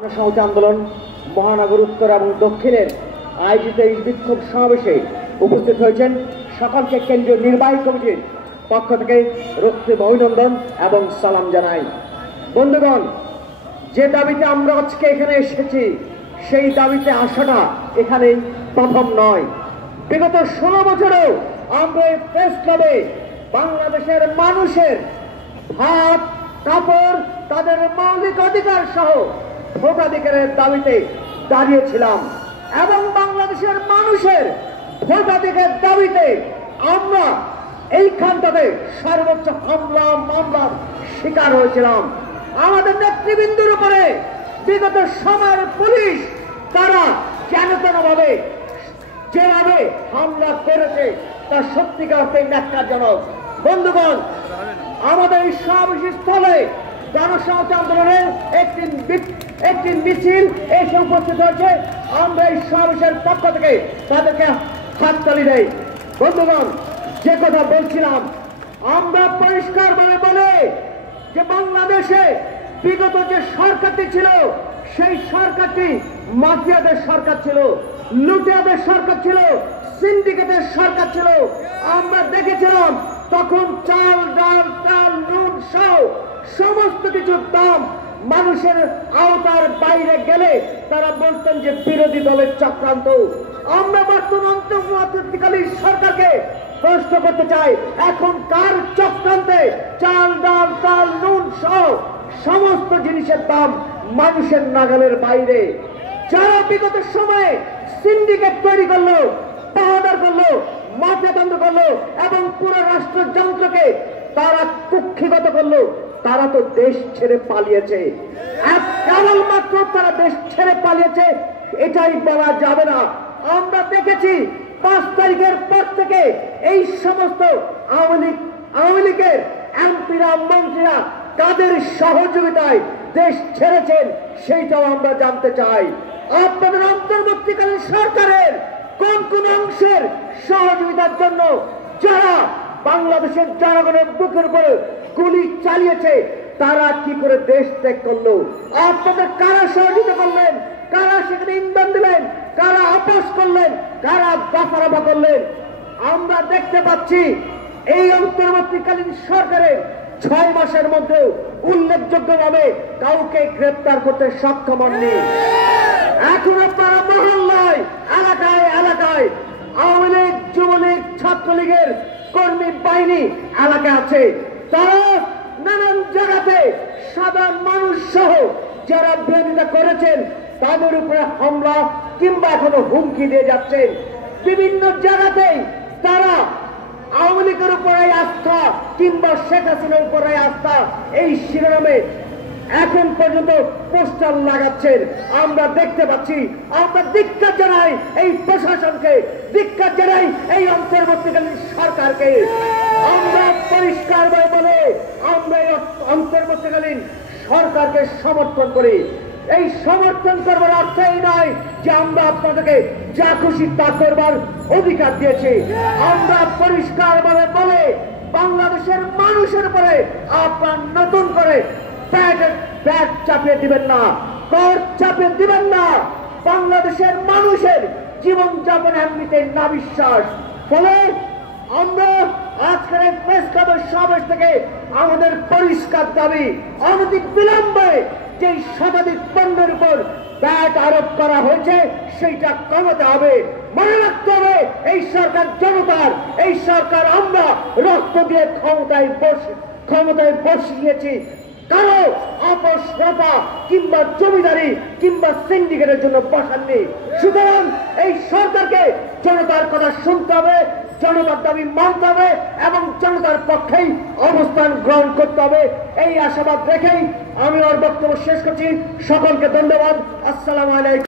গণসংহতি আন্দোলন মহানগর উত্তর এবং দক্ষিণের আয়োজিত এই বিক্ষোভ সমাবেশে উপস্থিত হয়েছেন সকলকে কেন্দ্রীয় নির্বাহী কমিটির পক্ষ থেকে রক্তিম অভিনন্দন এবং সালাম জানাই। বন্ধুগণ, যে দাবিতে আমরা আজকে এখানে এসেছি সেই দাবিতে আসাটা এখানেই প্রথম নয়। বিগত 16 বছরেও আমরা এই প্রেস ক্লাবে বাংলাদেশের মানুষের ভাত কাপড় তাদের মৌলিক অধিকার সহ ভোটাধিকারের দাবিতে দাঁড়িয়েছিলাম এবং বাংলাদেশের মানুষের ভোটাধিকারের দাবিতে আমরা এইখানটাতে সর্বোচ্চ হামলা মামলার শিকার হয়েছিলাম। আমাদের নেতৃবৃন্দের উপরে বিগত সময়ের পুলিশ তারা যেভাবে হামলা করেছে তা সত্যিকার ন্যাক্কারজনক। বন্ধুগণ, আমাদের এই সমাবেশ স্থলে গণসংহতি আন্দোলনের একটি মিছিল এসে উপস্থিত হয়েছে। আমরা এই সমাবেশের পক্ষ থেকে তাদেরকে হাততালি দেই। বন্ধুগণ, যে কথা বলছিলাম, আমরা পরিষ্কারভাবে বলে যে বাংলাদেশে বিগত যে সরকারটি ছিল সেই সরকারটি মাফিয়াদের সরকার ছিল, লুটেরাদের সরকার ছিল, সিন্ডিকেটের সরকার ছিল। আমরা দেখেছিলাম তখন চাল ডাল তেল নুন সহ সমস্ত কিছুর দাম মানুষের আওতার বাইরে গেলে তারা বলতেন যে বিরোধী দলের চক্রান্ত। আমরা বর্তমান অন্তর্বর্তীকালীন সরকারকে প্রশ্ন করতে চাই, এখন কার চক্রান্তে চাল ডাল তেল নুন সহ সমস্ত জিনিসের দাম মানুষের নাগালের বাইরে? যারা বিগত সময়ে সিন্ডিকেট তৈরি করলো, পাহাড় করলো, মাফিয়াতন্ত্র করলো এবং পুরো রাষ্ট্রযন্ত্রকে তারা কুক্ষিগত করলো, তারা তো দেশ ছেড়ে পালিয়েছে। কেবলমাত্র তারা দেশ ছেড়ে পালিয়েছে এটাই বলা যাবে না। আমরা দেখেছি 5 তারিখের পর থেকে এই সমস্ত আওয়ামী লীগের এমপিরা মন্ত্রীরা তাদের সহযোগিতায় দেশ ছেড়েছেন সেইটাও আমরা জানতে চাই। আপনাদের অন্তর্বর্তীকালীন সরকারের কোন কোন অংশের সহযোগিতার জন্য যারা বাংলাদেশের জনগণের বুকের উপরে গুলি চালিয়েছে তারা কি করে দেশ ত্যাগ করলো? আপনাদের কারা সহযোগিতা করলেন? কারা সেখানে ইন্ধন দিলেন? কারা আপোষ করলেন? কারা দফারফা করলেন? আমরা দেখতে পাচ্ছি এই অন্তর্বর্তীকালীন সরকারের 6 মাসের মধ্যে উল্লেখযোগ্যভাবে কাউকে গ্রেপ্তার করতে সক্ষম হননি। এখন আপনারা মহল্লায় এলাকায় এলাকায় আওয়ামী লীগ, যুবলীগ, ছাত্রলীগের কর্মী বাহিনী এলাকায় আছে। তারা নানান জায়গাতে সাধারণ মানুষ সহ যারা বিরোধিতা করেছেন তাদের উপরে হামলা কিংবা এখনো হুমকি দিয়ে যাচ্ছেন। বিভিন্ন জায়গাতেই তারা আওয়ামী লীগের উপরে আস্থা কিংবা শেখ হাসিনার উপরে আস্থা এই শিরোনামে এখন পর্যন্ত পোস্টার লাগাচ্ছেন আমরা দেখতে পাচ্ছি। আমরা ধিক্কার জানাই এই প্রশাসনকে, ধিক্কার জানাই এই অন্তর্বর্তীকালীন সরকারকে। আমরা পরিষ্কারভাবে বলে আমরা এই অন্তর্বর্তীকালীন সরকারকে সমর্থন করি। এই সমর্থন করবার অর্থ এই নয় যে আমরা আপনাদেরকে যা খুশি তা করবার অধিকার দিয়েছি। আমরা পরিষ্কারভাবে বলে বাংলাদেশের মানুষের উপরে আপনার নতুন করে ব্যাগ চাপিয়ে দিবেন না, কর চাপিয়ে দিবেন না। বাংলাদেশের মানুষের জীবনযাপন এমনিতে না বিশ্বাস। ফলে আমরা আজকের এই প্রেস ক্লাবের সমাবেশ থেকে আমাদের পরিষ্কার দাবি, অনধিক বিলম্বে যে শতাধিক পণ্যের উপর ব্যাট আরোপ করা হয়েছে সেইটা কমাতে হবে। মনে রাখতে হবে এই সরকার জনতার, এই সরকার আমরা রক্ত দিয়ে ক্ষমতায় বসিয়েছি। কারো আপোষ রফা কিংবা জমিদারি কিংবা সিন্ডিকেটের জন্য বসাননি। সুতরাং এই সরকারকে জনতার কথা শুনতে হবে, জনতার দাবি মানতে হবে এবং জনতার পক্ষেই অবস্থান গ্রহণ করতে হবে। এই আশাবাদ রেখেই আমি ওর বক্তব্য শেষ করছি। সকলকে ধন্যবাদ। আসসালামু আলাইকুম।